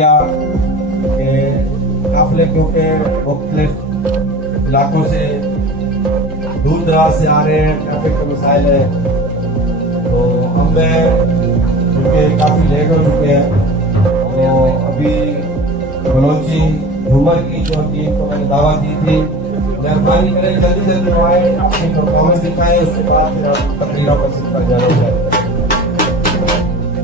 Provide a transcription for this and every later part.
شکریہ کہ قافلے کیونکہ مختلف علاقوں سے دور دراز سے آ رہے ہیں، ٹریفک کے مسائل ہیں، تو ہم میں کیونکہ کافی لیٹ ہو چکے ہیں تو ابھی بلوچی جھومر کی جو ٹیم کو میں نے دعوت دی تھی، مہربانی کریں جلدی جلدی آئیں، اپنی پرفارمنس دکھائیں، اس کے بعد پھر ہم تقریروں پر سلسلہ جاری کریں۔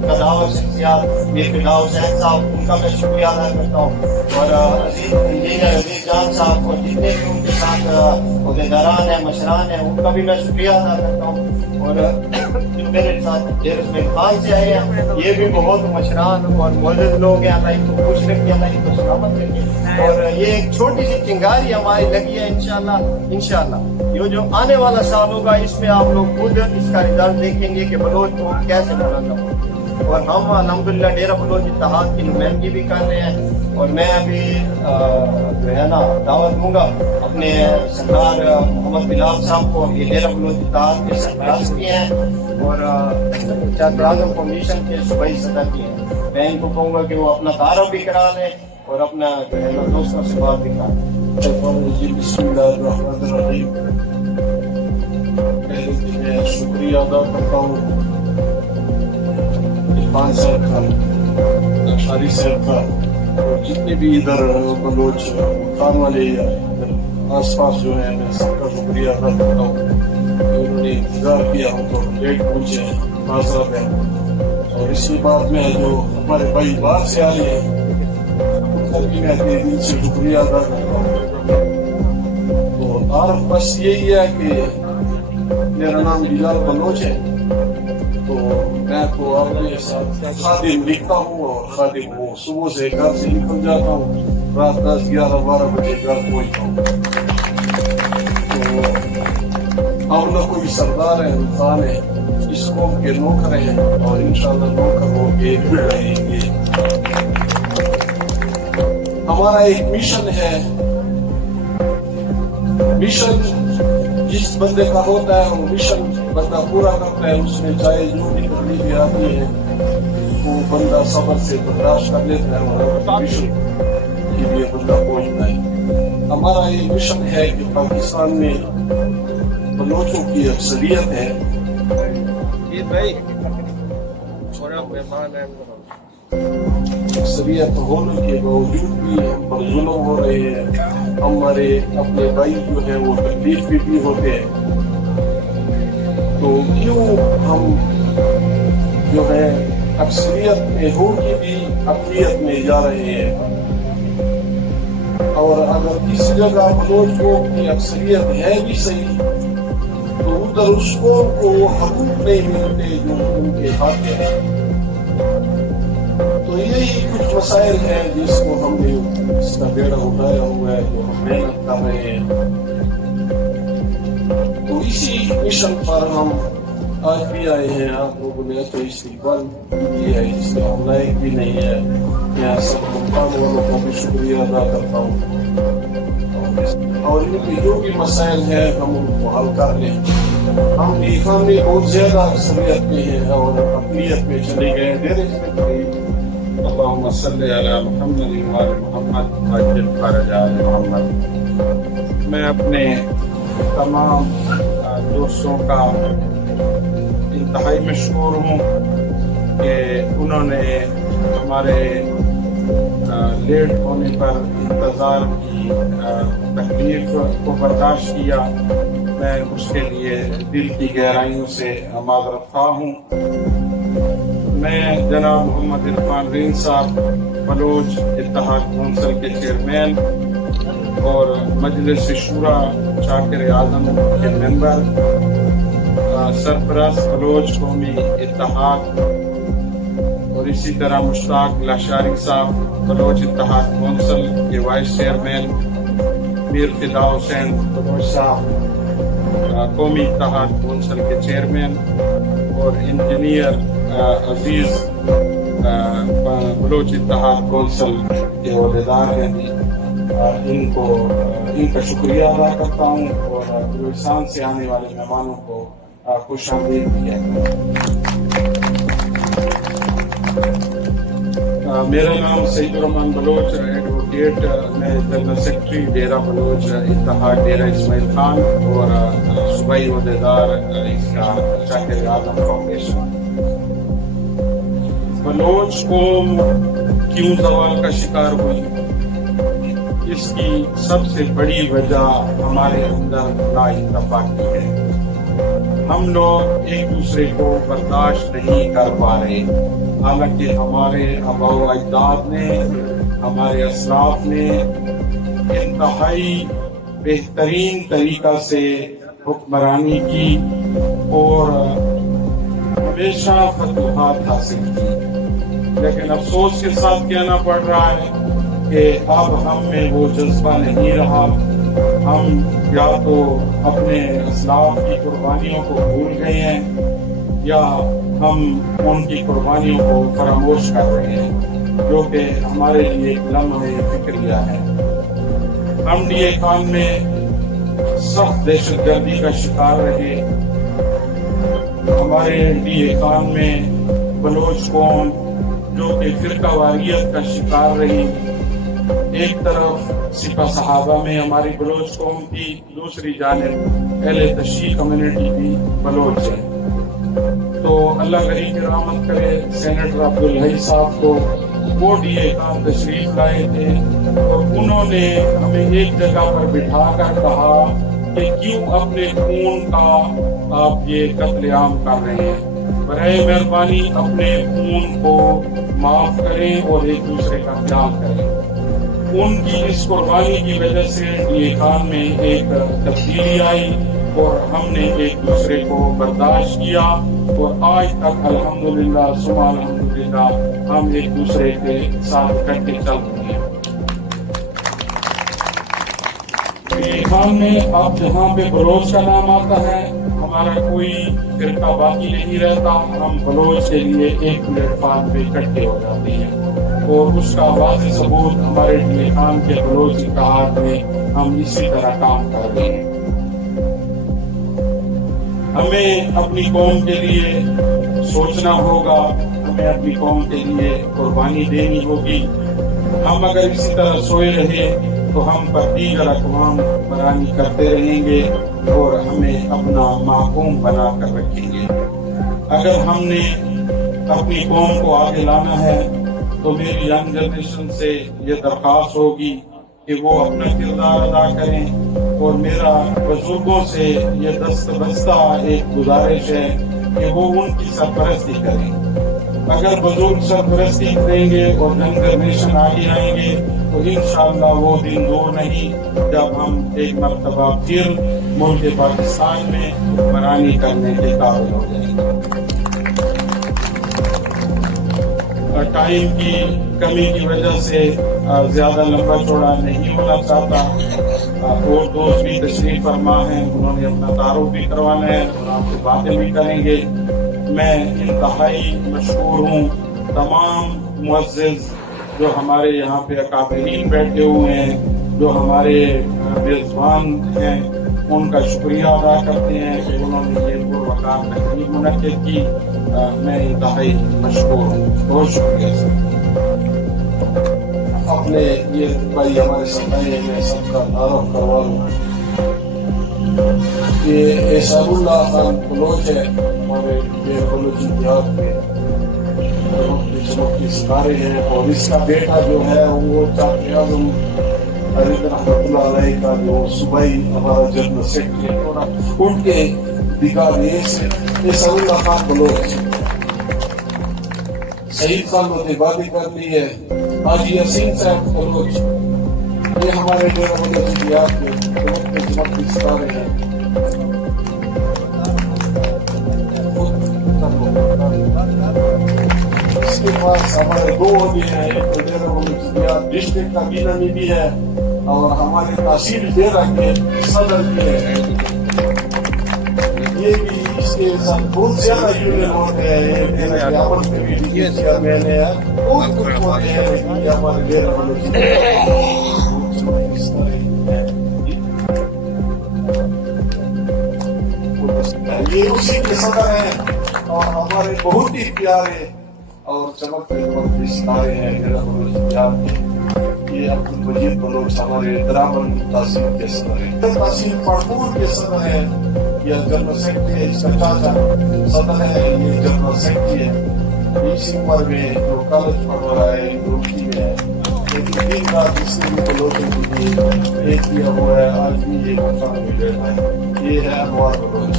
دعوت شخصیات میر فداء حسین صاحب، ان کا میں شکریہ ادا کرتا ہوں، اور عزیز انجینئر عزیز جان صاحب اور جتنے بھی ان کے ساتھ عہدیداران ہیں، مشران ہیں، ان کا بھی میں شکریہ ادا کرتا ہوں، اور جو میرے ساتھ ڈیر اسماعیل خان سے آئے ہیں، یہ بھی بہت مشران اور معزز لوگ ہیں، اللہ ان کو خوش رکھے، اللہ ان کو سلامت رکھے، اور یہ ایک چھوٹی سی چنگاری ہماری لگی ہے، انشاءاللہ یہ جو آنے والا سال ہوگا اس میں آپ لوگ خود اس کا رزلٹ دیکھیں گے کہ بلوچ کو کیسے منظم ہو، اور ہم الحمدللہ ڈیرہ بلوچ اتحاد کی نمائندگی بھی کر رہے ہیں، اور میں ابھی جو ہے نا دعوت دوں گا اپنے سردار محمد بلال صاحب کو، یہ ڈیرہ بلوچ اتحاد کے سربراہ بھی ہیں اور چادر اعظم فاؤنڈیشن کے صوبائی صدر بھی ہیں، میں ان کو کہوں گا کہ وہ اپنا تعارف بھی کرا لیں اور اپنا جو ہے نا دوستوں سے بات بھی کرا لیں۔ بسم اللہ الرحمن الرحیم۔ پہلے میں شکریہ ادا کرتا ہوں عرفان صاحب کا، انصاری صاحب کا، اور جتنے بھی ادھر بلوچ مکان والے یا آس پاس جو ہیں، میں سب کا شکریہ ادا کرتا ہوں کہ انہوں نے انتظار کیا، ہم تو لیٹ پہنچے ہیں، معذرت ہے، اور اس کے بعد میں جو ہمارے بھائی باہر سے آئے ہیں ان کا بھی میں اپنے دل سے شکریہ ادا کرتا ہوں۔ تو عارف بس یہی ہے کہ میرا نام بلال بلوچ ہے، تو میں تو اپنے ساتھ خادم لکھتا ہوں اور خادم ہوں، صبح سے گھر سے نکل جاتا ہوں، رات 10 11 12 بجے گھر پہنچتا ہوں، تو ہم لوگ کوئی سردار ہے، خان ہے، اس قوم کے نوکر ہیں اور انشاءاللہ نوکر ہو کے رہیں گے۔ ہمارا ایک مشن ہے، مشن جس بندے کا ہوتا ہے وہ مشن بندہ پورا کرتا ہے، اس میں چاہے جو بھی تکلیفیں آتی ہیں وہ بندہ صبر سے برداشت کر لیتا ہے اور مشن کے لیے بندہ پہنچتا ہے۔ ہمارا یہ مشن ہے کہ پاکستان میں بلوچوں کی اکثریت ہے، اکثریت ہونے کے باوجود بھی ہم پر ظلم ہو رہے ہیں، ہمارے اپنے بھائی جو ہے وہ تکلیف بھی ہوتے ہیں، تو کیوں ہم جو ہے اکثریت میں ہو کے بھی اقلیت میں جا رہے ہیں، اور اگر کسی جگہ بلوچ قوم کی اکثریت ہے بھی صحیح تو ادھر اس قوم کو وہ حقوق نہیں ملتے جو ان کے حق ہیں۔ تو یہی کچھ مسائل ہیں جس کو ہم نے اس کا بیڑا اٹھایا ہوا ہے، جو ہم محنت کر رہے ہیں، تو اسی مشن پر ہم آج بھی آئے ہیں۔ آپ لوگوں نے تو استقبال کیا ہے، اس کا ہم لائق بھی نہیں ہے، میں سب مقام والوں کا بھی شکریہ ادا کرتا ہوں، اور ان کے جو بھی مسائل ہیں ہم ان کو حل کر لیں۔ ہم بھی بہت زیادہ اکثریت میں ہیں اور اقلیت میں چلے گئے ہیں، دیر اللهم صل علی محمد وعلی محمد عاجل فرج آل محمد۔ میں اپنے تمام دوستوں کا انتہائی مشکور ہوں کہ انہوں نے ہمارے لیٹ ہونے پر انتظار کی تکلیف کو برداشت کیا، میں اس کے لیے دل کی گہرائیوں سے معذرت خواہ ہوں۔ میں جناب محمد عرفان رین صاحب، بلوچ اتحاد کونسل کے چیئرمین اور مجلس شورا شاکر اعظم کے ممبر، سرپرست بلوچ قومی اتحاد، اور اسی طرح مشتاق لاشاری صاحب بلوچ اتحاد کونسل کے وائس چیئرمین، میر فداء حسین بلوچ صاحب قومی اتحاد کونسل کے چیئرمین، اور انجینئر عزیز بلوچ اتحاد کونسل کے عہدیدار ہیں، ان کا شکریہ ادا کرتا ہوں، اور بلوچستان سے آنے والے مہمانوں کو خوش آمدید کیا۔ میرا نام سعید الرحمان بلوچ ایڈوکیٹ، میں جنرل سیکرٹری ڈیرہ بلوچ اتحاد ڈیرہ اسماعیل خان اور صوبائی عہدیدار اس کا شاکر اعظم فاؤنڈیشن۔ بلوچ قوم کیوں زوال کا شکار ہوئی؟ اس کی سب سے بڑی وجہ ہمارے اندر نا اتفاقی ہے۔ ہم لوگ ایک دوسرے کو برداشت نہیں کر پا رہے، حالانکہ ہمارے آباء و اجداد نے، ہمارے اسلاف نے انتہائی بہترین طریقہ سے حکمرانی کی اور ہمیشہ فتوحات حاصل کی، لیکن افسوس کے ساتھ کہنا پڑ رہا ہے کہ اب ہم میں وہ جذبہ نہیں رہا۔ ہم یا تو اپنے اسلاف کی قربانیوں کو بھول گئے ہیں یا ہم ان کی قربانیوں کو فراموش کر رہے ہیں، جو کہ ہمارے لیے ایک لمحہ فکریہ ہے۔ ہم ڈی اے خان میں سخت دہشت گردی کا شکار رہے۔ ہمارے ڈی اے خان میں بلوچ قوم جو کہ فرقہ واریت کا شکار رہی، ایک طرف سپہ صحابہ میں ہماری بلوچ قوم تھی، دوسری جانب اہل تشیع کمیونٹی بھی بلوچ ہے۔ تو اللہ غریب کی رحمت کرے، سینیٹر عبدالحی صاحب کو وہ ڈی اے خان تشریف لائے تھے اور انہوں نے ہمیں ایک جگہ پر بٹھا کر کہا کہ کیوں اپنے خون کا آپ یہ قتل عام کر رہے ہیں، برائے مہربانی اپنے خون کو معاف کریں اور ایک دوسرے کا خیال کریں۔ ان کی اس قربانی کی وجہ سے ڈی اے خان میں ایک تبدیلی آئی اور ہم نے ایک دوسرے کو برداشت کیا اور آج تک الحمدللہ ثم الحمدللہ ہم ایک دوسرے کے ساتھ اکٹھے چل رہے ہیں۔ ڈی اے خان میں اب جہاں پہ بلوچ کا نام آتا ہے ہمارا کوئی فرقہ باقی نہیں رہتا، ہم بلوچ کے لیے ایک پلیٹ فارم پہ اکٹھے ہو جاتے ہیں اور اس کا واضح ثبوت ہمارے ڈی اے خان کے بلوچ اتحاد میں ہم اسی طرح کام کر رہے ہیں۔ ہمیں اپنی قوم کے لیے سوچنا ہوگا، ہمیں اپنی قوم کے لیے قربانی دینی ہوگی۔ ہم اگر اسی طرح سوئے رہے تو ہم پر دیگر اقوام حکمرانی کرتے رہیں گے اور ہمیں اپنا محکوم بنا کر رکھیں گے۔ اگر ہم نے اپنی قوم کو آگے لانا ہے تو میری ینگ جنریشن سے یہ درخواست ہوگی کہ وہ اپنا کردار ادا کریں اور میرا بزرگوں سے یہ دست بستہ ایک گزارش ہے کہ وہ ان کی سرپرستی کریں۔ اگر بزرگ سرپرستی کریں گے اور ینگ جنریشن آگے آئیں گے تو انشاءاللہ وہ دن دور نہیں جب ہم ایک مرتبہ پھر ملک پاکستان میں حکمرانی کرنے کے قابل ہو جائیں گے۔ ٹائم کی کمی کی وجہ سے زیادہ لمبا چوڑا نہیں ہونا چاہتا، اور دوست بھی تشریف فرما ہیں، انہوں نے اپنا تعارف بھی کروانا ہے اور آپ سے باتیں بھی کریں گے۔ میں انتہائی مشکور ہوں تمام معزز جو ہمارے یہاں پہ اکابرین بیٹھے ہوئے ہیں، جو ہمارے میزبان ہیں، ان کا شکریہ ادا کرتے ہیں کہ انہوں نے یہ پروقار تقریب منعقد کی۔ میں انتہائی مشکور ہوں، بہت شکریہ سر۔ اپنے یہ بھائی ہمارے سامنے میں سب کا تعارف کروا لوں۔ یہ احسان اللہ خان بلوچ ہے، ہمارے بلوچی دیہات میں چمکتی ستارے ہیں، اور اس کا بیٹا جو ہے وہ چاہتے اعظم علی رحمۃ اللہ علیہ کا جو صوبائی ہمارا جنرل سیکرٹری ہے، ان کے دیگر احسان اللہ خان بلوچ، سعید خان نے باتیں کر لی ہے، حاجی یاسین صاحب بلوچ، یہ ہمارے ڈیرہ بلوچی دیہات میں چمکتی ستارے ہیں۔ اس کے پاس ہمارے دو عہدے ہیں، ایک تو ڈیرہ بلوچی دیہات ڈسٹرکٹ کا بینامی بھی ہے اور ہمارے تحصیل ڈیرہ کے صدر بھی ہے۔ یہ بھی اس کے ساتھ بہت زیادہ یونین ہوتے ہیں، یہ ڈیرہ کے عمل میں بھی چیئرمین ہے، بہت کچھ ہوتے ہیں، لیکن یہ ہمارے ڈیرہ بلوچی یہ اسی کے صدر ہیں اور ہمارے بہت ہی پیارے اور چمکتے چمکتے ستارے ہیں ڈیرہ بلوچ پنجاب کے. یہ عبد المجید بلوچ ہمارے درامن تحصیل کے صدر ہیں. تحصیل پاکور کے صدر ہیں. یہ جنرل سیکرٹری ہے. اس کا چاچا صدر ہے. یہ جنرل سیکرٹری ہے. اسی عمر میں جو کالج پڑھ رہا ہے یونیورسٹی میں ہے. لیکن دن رات اس نے بھی بلوچوں کے لیے ایک کیا ہوا ہے. آج بھی یہ مقام میں بیٹھا ہے. یہ ہے انوار بلوچ.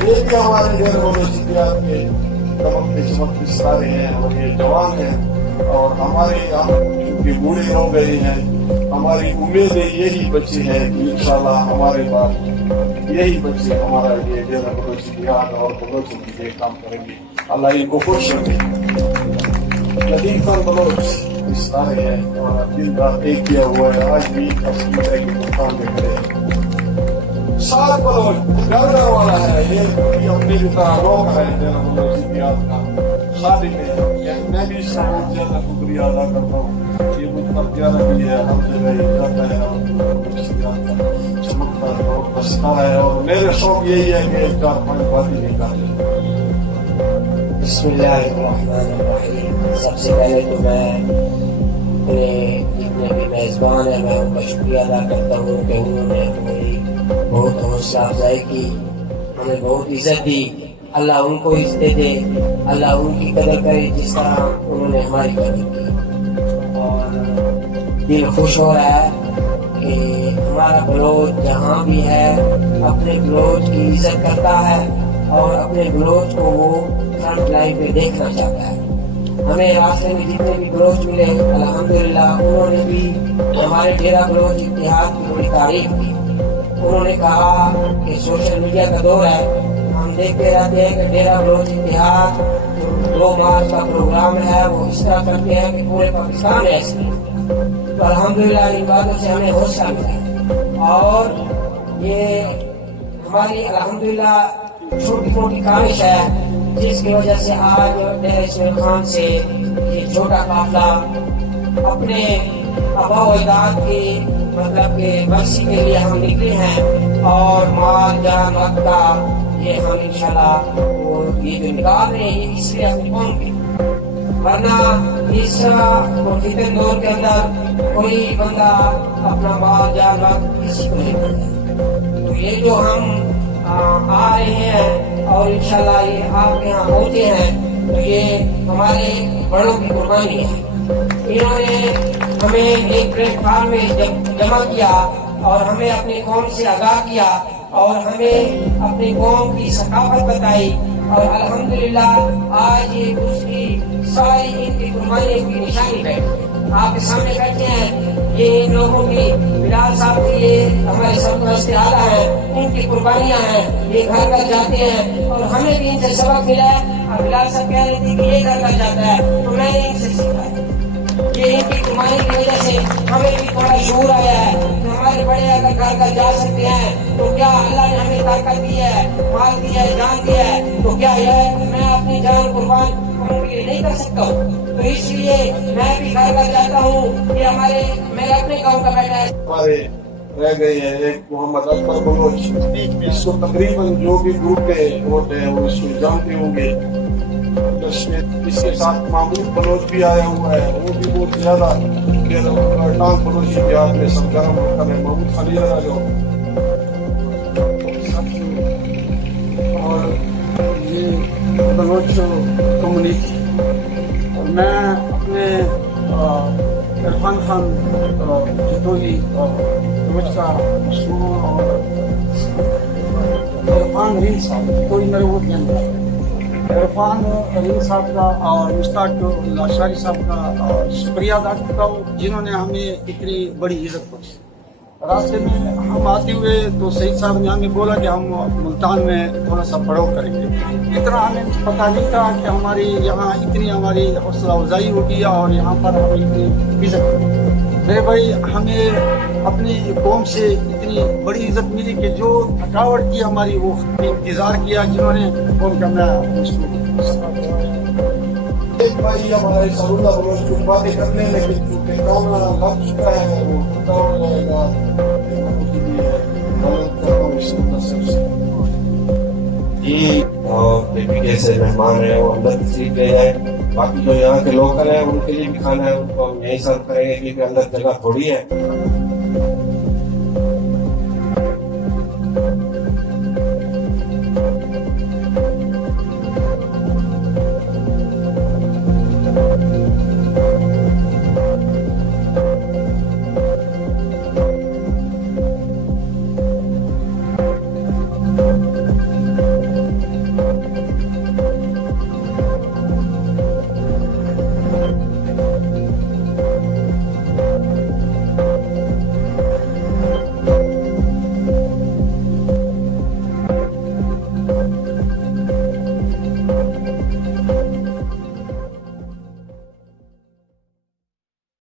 یہ بھی ہمارے ڈیرہ بلوچیات کے چمکتے چمکتے ستارے ہیں اور یہ جوان ہیں. اور ہمارے ہم چونکہ بوڑھے ہو گئے ہیں, ہماری امیدیں یہی بچے ہیں کہ انشاءاللہ ہمارے بعد یہی بچے ہمارا یہ ڈیرہ بلوچیات اور بلوچوں کے لیے کام کریں گے. اللہ ان کو خوش رکھے. ندیم خان بلوچ ستارے ہیں اور دن رات ایک کیا ہوا ہے. آج بھی تصویر ہے کہ مقام میں کھڑے ہیں. سات بلوچ گھر گھر والا ہے. یہ اپنے کی طرح روک ہے ڈیرہ بلوچیات کا خادم ہے. میں بھی اس کا بہت زیادہ شکریہ ادا کرتا ہوں. یہ مجھ پر پیارا بھی ہے. ہم جگہ یہ جاتا ہے اور بلوچیات کا چمکتا اور ستارہ ہے. اور میرے شوق یہی ہے کہ 4-5 باتیں نکالیں. بسم اللہ الرحمن الرحیم. سب سے پہلے تو میں اپنے جتنے بھی میزبان ہیں میں ان کا شکریہ ادا کرتا ہوں کہ انہوں نے ہماری بہت حوصلہ افزائی کی, ہمیں بہت عزت دی. اللہ ان کو عزت دے, اللہ ان کی قدر کرے جس طرح انہوں نے ہماری قدر کی. اور دل خوش ہو رہا ہے کہ ہمارا بلوچ جہاں بھی ہے اپنے بلوچ کی عزت کرتا ہے اور اپنے بلوچ کو وہ فرنٹ لائن پہ دیکھنا چاہتا ہے. ہمیں راستے میں جتنے بھی بلوچ ملے الحمدللہ انہوں نے بھی ہمارے ڈیرہ بلوچ اتحاد کی بڑی تعریف کی. انہوں نے کہا کہ سوشل میڈیا کا دور ہے, ہم دیکھتے رہتے ہیں کہ ڈیرہ بلوچ اتحاد 2 مارچ کا پروگرام ہے وہ اس طرح کرتے ہیں کہ پورے پاکستان میں ایسے ہیں. تو الحمدللہ ان باتوں سے ہمیں حوصلہ ملا اور یہ ہماری الحمدللہ چھوٹی موٹی کاوش ہے جس کی وجہ سے آج ڈیرہ اسماعیل خان سے یہ چھوٹا قافلہ اپنے آبا و اجداد کی مطلب کہ برسی کے لیے ہم نکلے ہیں. اور مال جان وقت کا یہ ہم انشاءاللہ یہ جو نکال رہے ہیں اس لیے اپنی قوم کی, ورنہ اس فتن دور کے اندر کوئی بندہ اپنا مال جان وقت کسی کو نہیں کرتا. تو یہ جو ہم آ رہے ہیں اور انشاءاللہ یہ آپ کے یہاں پہنچے ہیں تو یہ ہمارے بڑوں کی قربانی ہے. انہوں نے ہمیں ایک پلیٹ فارم میں جمع کیا اور ہمیں اپنی قوم سے آگاہ کیا اور ہمیں اپنی قوم کی ثقافت بتائی. اور الحمدللہ آج یہ اس کی ساری ان کی قربانی کی نشانی بیٹھی. آپ کے سامنے بیٹھے ہیں یہ ان لوگوں کی بلال صاحب کی یہ ہمارے سرپرست اعلیٰ ہیں, ان کی قربانیاں ہیں. یہ گھر گھر جاتے ہیں اور ہمیں بھی ان سے سبق ملا ہے. اور بلال صاحب کہہ رہے تھے کہ یہ گھر گھر جاتا ہے تو میں نے ان سے سیکھا ہے. یہ ان کی قربانی کی وجہ سے ہمیں بھی تھوڑا شعور آیا ہے کہ ہمارے بڑے اگر گھر گھر جا سکتے ہیں تو کیا اللہ نے ہمیں طاقت دی ہے, مال دیا ہے, جان دیا ہے, تو کیا یہ میں اپنی جان قربان قوم کے لیے نہیں کر سکتا ہوں. تو اس لیے میں بھی گھر گھر جاتا ہوں. یہ ہمارے میرے اپنے گاؤں کا بیٹا ہے. ہمارے رہ گئے ہیں ایک محمد اکبر بلوچ. اس کو تقریباً جو بھی گروپ کے ہوتے ہیں وہ اس کو جانتے ہوں گے. اس کے ساتھ محمود بلوچ بھی آیا ہوا ہے, وہ بھی بہت زیادہ ٹانگ بلوچی اتحاد میں سرگرم ہوتا ہے. محمود خلیل جو اور یہ بلوچ کمیونٹی. اور میں اپنے عرفان خان جتوئی بلوچ کا مشہور اور عرفان رین صاحب کوئی میرے وہ عرفان رین صاحب کا اور مشتاق اللہ شاہی صاحب کا شکریہ ادا کرتا ہوں جنہوں نے ہمیں اتنی بڑی عزت بخشی. راستے میں ہم آتے ہوئے تو سعید صاحب نے ہمیں بولا کہ ہم ملتان میں تھوڑا سا پڑاؤ کریں گے. اتنا ہمیں پتہ نہیں تھا کہ ہماری یہاں اتنی ہماری حوصلہ افزائی ہوگی اور یہاں پر ہمیں اتنی عزت ہوگی. میرے بھائی ہمیں اپنی قوم سے اتنی بڑی عزت ملی کہ جو تھکاوٹ کی ہماری وہ انتظار کیا جنہوں نے قوم کا میں ایک بھائی ہمارے سرولہ بلوچ کچھ باتیں کرنے لیکن چونکہ کرونا لگ چکا ہے وہ پتہ ہو جائے گا. جی اور KPK سے مہمان ہیں وہ اندر تشریف لے جائیں. باقی جو یہاں کے لوکل ہیں ان کے لیے بھی کھانا ہے ان کو ہم یہیں سرو کریں گے کیونکہ اندر جگہ تھوڑی ہے.